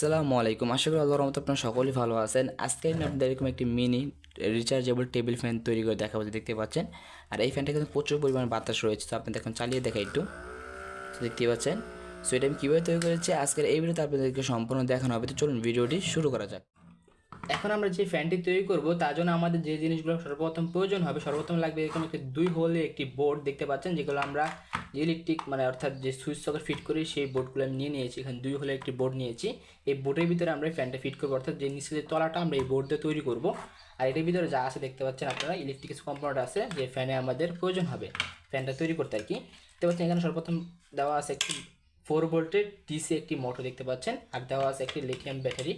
আসসালামু আলাইকুম। আশা করি আল্লাহর রহমতে আপনারা সকলেই ভালো আছেন। আজকে আমি আপনাদের এরকম একটি মিনি রিচার্জেবল টেবিল ফ্যান তৈরি করে দেখাবো, যে দেখতে পাচ্ছেন। আর এই ফ্যানটা কিন্তু প্রচুর পরিমাণে বাতাস রয়েছে, তো আপনি দেখুন চালিয়ে দেখা একটু, তো দেখতে পাচ্ছেন। সো এটা আমি কীভাবে তৈরি করেছি আজকের এই ভিডিওতে আপনাদেরকে সম্পূর্ণ দেখানো হবে। তো চলুন ভিডিওটি শুরু করা যাক। এখন আমরা যে ফ্যানটি তৈরি করব তার জন্য আমাদের যে জিনিসগুলো সর্বপ্রথম প্রয়োজন হবে, সর্বপ্রথম লাগবে এরকম একটি 2 হোলের একটি বোর্ড দেখতে পাচ্ছেন, যেগুলো আমরা ইলেকট্রিক অর্থাৎ যে সুইচ সকেট ফিট করি সেই বোর্ডগুলো আমি নিয়ে নিয়েছি। এখানে 2 হোলের একটি বোর্ড নিয়েছি। এই বোর্ডের ভিতরে আমরা ফ্যানটা ফিট করবো, অর্থাৎ যে নিচে যে তলাটা আমরা এই বোর্ড দিয়ে তৈরি করব। আর এটার ভিতরে যা আছে দেখতে পাচ্ছেন আপনারা, ইলেকট্রিক কম্পোনেন্ট আছে যে ফ্যানে আমাদের প্রয়োজন হবে ফ্যানটা তৈরি করতে আর কি। দেখতে পাচ্ছেন এখানে সর্বপ্রথম দেওয়া আছে একটি 4 ভোল্টের ডিসি একটি মোটর দেখতে পাচ্ছেন, আর দেওয়া আছে একটি লিথিয়াম ব্যাটারি,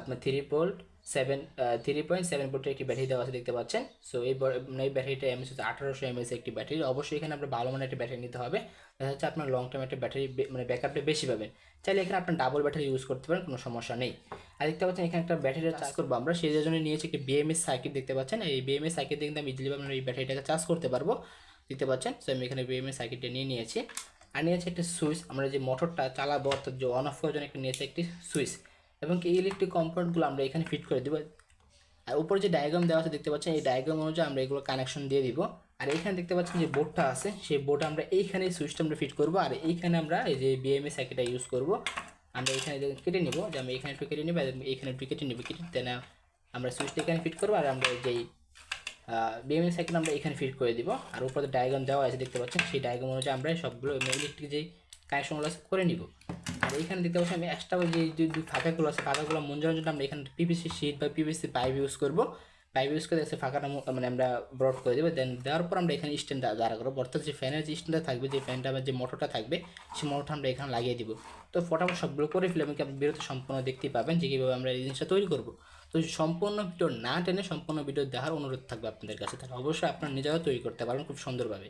আপনার 3.7 ভোল্টের একটি ব্যাটারি দেওয়া আছে দেখতে পাচ্ছেন। সো এই ব্যাটারিটা এমএস হচ্ছে 1800 এমএস একটি ব্যাটারি। অবশ্যই এখানে আপনার ভালো মানের একটা ব্যাটারি নিতে হবে, দেখা যাচ্ছে আপনার লং টাইম একটা ব্যাটারি ব্যাকআপটা বেশি পাবেন। চাইলে এখানে আপনার ডাবল ব্যাটারি ইউজ করতে পারেন, কোনো সমস্যা নেই। আর দেখতে পাচ্ছেন এখানে একটা ব্যাটারি চার্জ করবো আমরা, সেই জন্য নিয়েছি একটি বিএমএস সার্কিট দেখতে পাচ্ছেন। এই বিএমএস সার্কিট দিয়ে কিন্তু আমি ইজিলি আপনার এই ব্যাটারিটাকে চার্জ করতে পারবো, দেখতে পাচ্ছেন। সো আমি এখানে বিএমএস সার্কিটটা নিয়ে নিয়েছি। আর নিয়েছি একটা সুইচ, আমরা যে মোটরটা চালাবো অর্থাৎ যে অন অফ করার জন্য একটা নিয়েছি একটি সুইচ, এবং এই ইলেকট্রিক কম্পোনেন্টগুলো আমরা এখানে ফিট করে দেবো। আর উপরে যে ডায়াগ্রাম দেওয়া আছে দেখতে পাচ্ছেন, এই ডায়াগ্রাম অনুযায়ী আমরা এগুলো কানেকশন দিয়ে দিব। আর এইখানে দেখতে পাচ্ছেন যে বোর্ডটা আছে, সেই বোর্ডে আমরা এইখানে সুইচটা আমরা ফিট করবো, আর এইখানে আমরা এই যে বিএমএস সার্কিটটা ইউজ করবো। আমরা এখানে কেটে নিব, যে আমি এখানে একটু কেটে নিব, এইখানে একটু কেটে নিব, কেটে দেন আমরা সুইচটা এখানে ফিট করবো। আর আমরা যেই বিএমএস সার্কিট আমরা এখানে ফিট করে দিব। আর উপরে ডায়াগ্রাম দেওয়া আছে দেখতে পাচ্ছেন, সেই ডায়াগ্রাম অনুযায়ী আমরা সবগুলো ইলেকট্রিক যেই কানেকশনগুলো আছে করে নিব। আর এইখানে দেখতে পাচ্ছি আমি এক্সট্রা যে ফাঁকাগুলো আছে, ফাঁকাগুলো মঞ্জানোর জন্য আমরা এখানে পিভিসি শিট বা পিভিসি পাইপ ইউজ করবো। পাইপ ইউজ করে এসে ফাঁকাটা আমরা ব্রড করে দেবো। দেন দেওয়ার পর আমরা এখানে স্ট্যান্ড দাঁড়া করবো, অর্থাৎ যে ফ্যানের যে স্ট্যান্ডটা থাকবে, যে ফ্যানটা যে মোটরটা থাকবে, সেই মোটরটা আমরা এখানে লাগিয়ে দিব। তো ফটাফট সবগুলো করে ফেলে আমাকে আপনি বিরতি সম্পূর্ণ দেখতেই পাবেন যে কীভাবে আমরা এই জিনিসটা তৈরি করবো। তো সম্পূর্ণ ভিডিও না টেনে সম্পূর্ণ ভিডিও দেখার অনুরোধ থাকবে আপনাদের কাছে, তাহলে অবশ্যই আপনার নিজেরাও তৈরি করতে পারবেন খুব সুন্দরভাবে।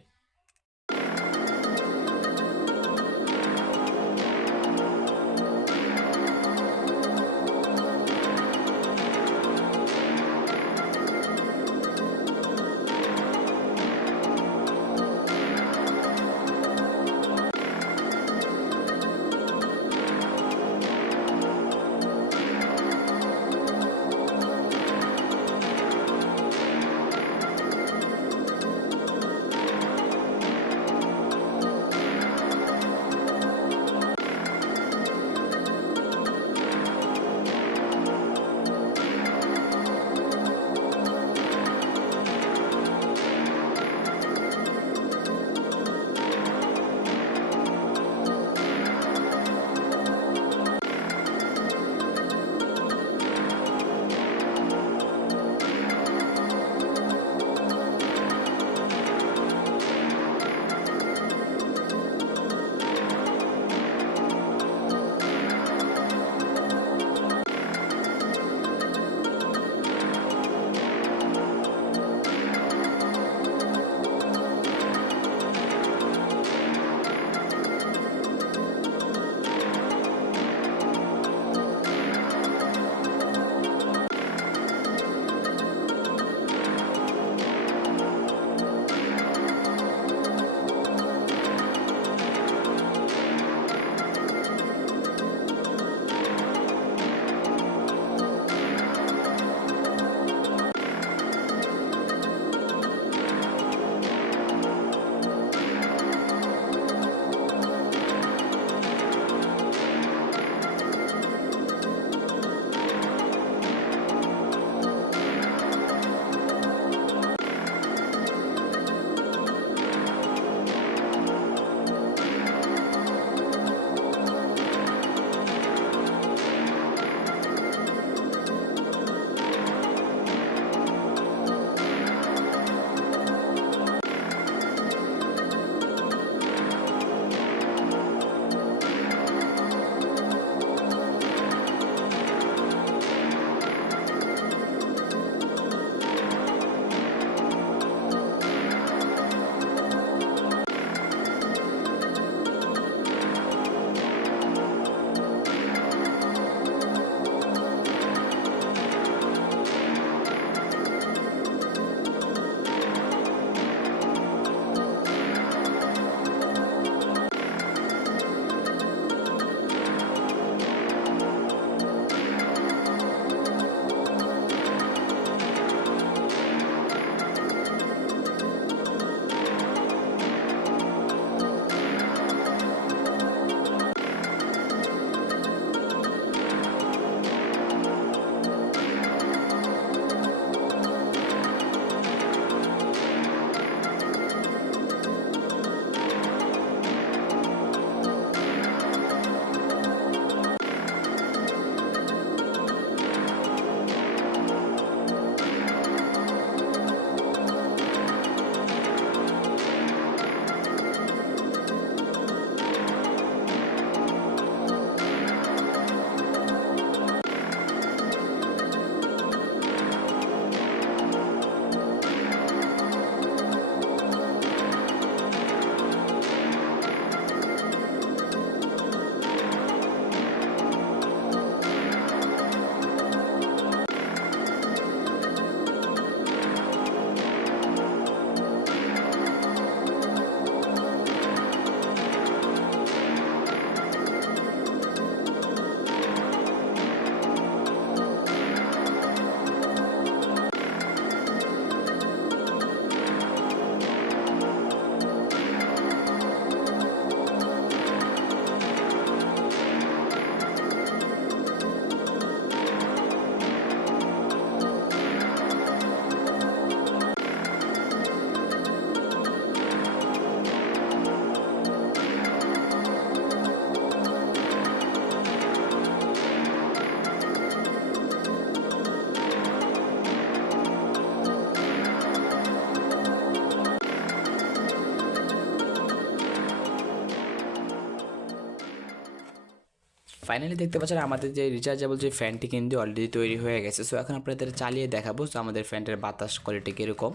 ফাইনালি দেখতে পাচ্ছেন আমাদের যে রিচার্জেবল যে ফ্যানটি কিন্তু অলরেডি তৈরি হয়ে গেছে। সো এখন আপনাদের চালিয়ে দেখাবো সো আমাদের ফ্যানটার বাতাস কোয়ালিটি কীরকম।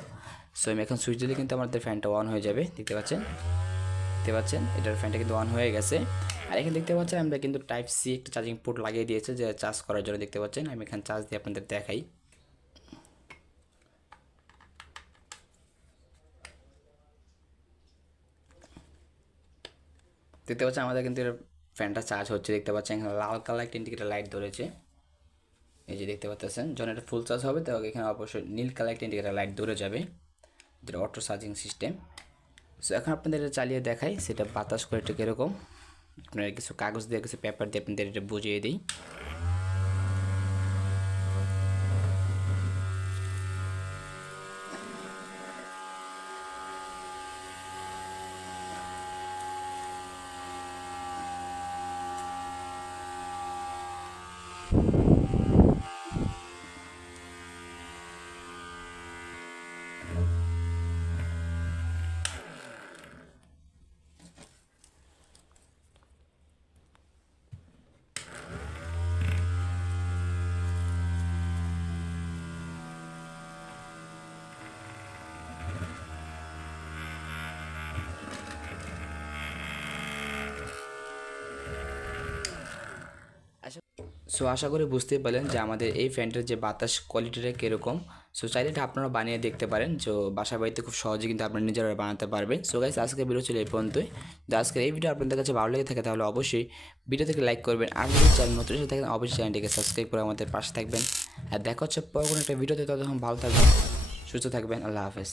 সো আমি এখন সুইচ দিলে কিন্তু আমাদের ফ্যানটা অন হয়ে যাবে। দেখতে পাচ্ছেন এটার ফ্যানটা কিন্তু অন হয়ে গেছে। আর এখানে দেখতে পাচ্ছেন আমরা কিন্তু টাইপ সি একটা চার্জিং পোর্ট লাগিয়ে দিয়েছে যে চার্জ করার জন্য। দেখতে পাচ্ছেন আমি এখানে চার্জ দিয়ে আপনাদের দেখাই। দেখতে পাচ্ছেন আমাদের কিন্তু ফ্যানটা চার্জ হচ্ছে। দেখতে পাচ্ছেন এখানে লাল কালার একটা ইন্ডিকেটর লাইট ধরেছে, এই যে দেখতে পাচ্ছেন। যখন এটা ফুল চার্জ হবে তখন এখানে অবশ্যই নীল কালার একটা ইন্ডিকেটর লাইট ধরে যাবে, যেটা অটো চার্জিং সিস্টেম। সো এখন আপনাদের এটা চালিয়ে দেখাই সেটা বাতাস করে এটা কীরকম। আপনারা কিছু কাগজ দিয়ে কিছু পেপার দিয়ে আপনাদের এটা বুঝিয়ে দিই। সো আশা করি বুঝতেই পারলেন যে আমাদের এই ফ্যানটার যে বাতাস কোয়ালিটিটা কীরকম। সো চাইলে এটা আপনারা বানিয়ে দেখতে পারেন। সো বাসা বাড়িতে খুব সহজে কিন্তু আপনারা নিজেরা বানাতে পারবেন। সো গাইস আজকে ভিডিও ছিল এই পর্যন্তই। তো আজকের এই ভিডিও আপনাদের কাছে ভালো লেগে থাকে তাহলে অবশ্যই ভিডিও থেকে লাইক করবেন। আর যদি চ্যানেল নতুন এসে থাকেন অবশ্যই চ্যানেলটিকে সাবস্ক্রাইব করে আমাদের পাশে থাকবেন। আর দেখা হচ্ছে পরে কোনো একটা ভিডিওতে, ততক্ষণ ভালো থাকবেন, সুস্থ থাকবেন। আল্লাহ হাফেজ।